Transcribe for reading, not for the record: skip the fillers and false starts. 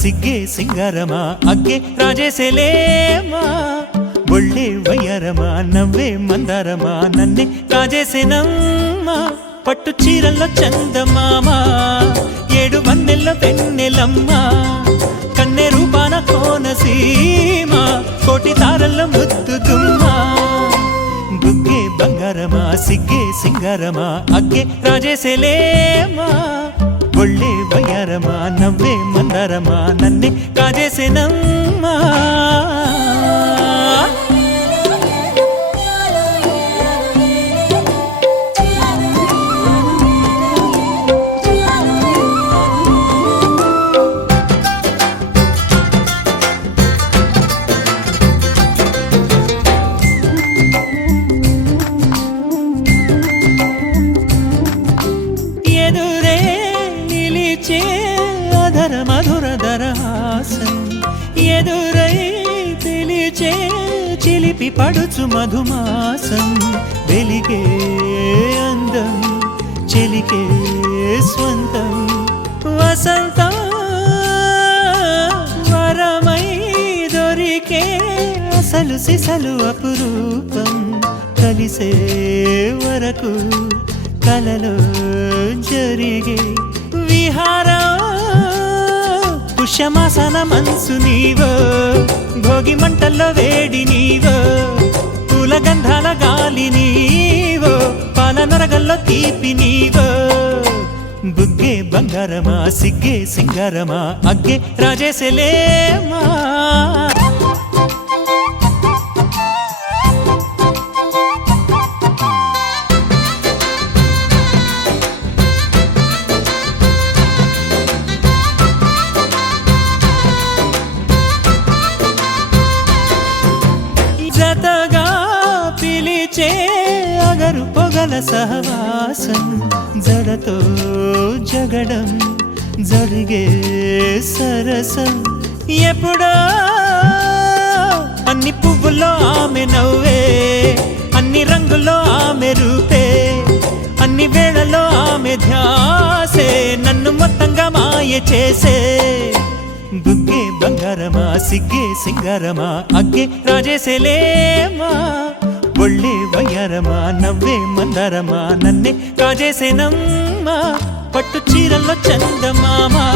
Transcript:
సిగ్గే సింగారమా అగ్గే రాజేసేలేమా ఒళ్ళే వయ్యారమా నవ్వే మందారమా నన్నే కాజేసేనమ్మా పట్టు చీరల్లో చందమామా ఏడు వన్నెల్లో వెన్నెలమ్మా కన్నె రూపాన కోనసీమ కోటి తారల్లో ముద్దుతుమ్మా బుగ్గే బంగారమా సిగ్గే సింగారమా అగ్గే రాజేసేలేమా ఒళ్ళే వయ్యారమా నవ్వే మందారమా నన్నే కాజేసేనమ్మా అధర మధుర దరహాసం ఎదురై పిలిచే చిలిపి పడుచు మధుమాసం వెలిగే అందం చెలికే స్వంతం వసంతం వరమై దొరికే అసలు సిసలు అపురూపం కలిసే వరకు కలలో జరిగే విహారం పుష్యమాసన మనసు నీవో భోగి మంటల్లో వేడి నీవో పూల గంధాల గాలి నీవో పాల నరగల్లో తీపి నీవో బుగ్గే బంగారమా సిగ్గే సింగారమా అగ్గే రాజేసేలేమా జతగా పిలిచే అగరు పొగల సహవాసం జడతో జగడం జరిగే సరసం ఎప్పుడో అన్ని పువ్వుల్లో ఆమె నవ్వే అన్ని రంగుల్లో ఆమె రూపే అన్ని వేళలో ఆమె ధ్యాసే నన్ను మొత్తంగా మాయ చేసే బుగ్గే బంగారమా సిగ్గే సింగారమా అగ్గే రాజేసేలేమా ఒళ్ళే వయ్యారమా నవ్వే మందారమా నన్నే కాజేసేనమ్మా పట్టు చీరల్లో చందమామా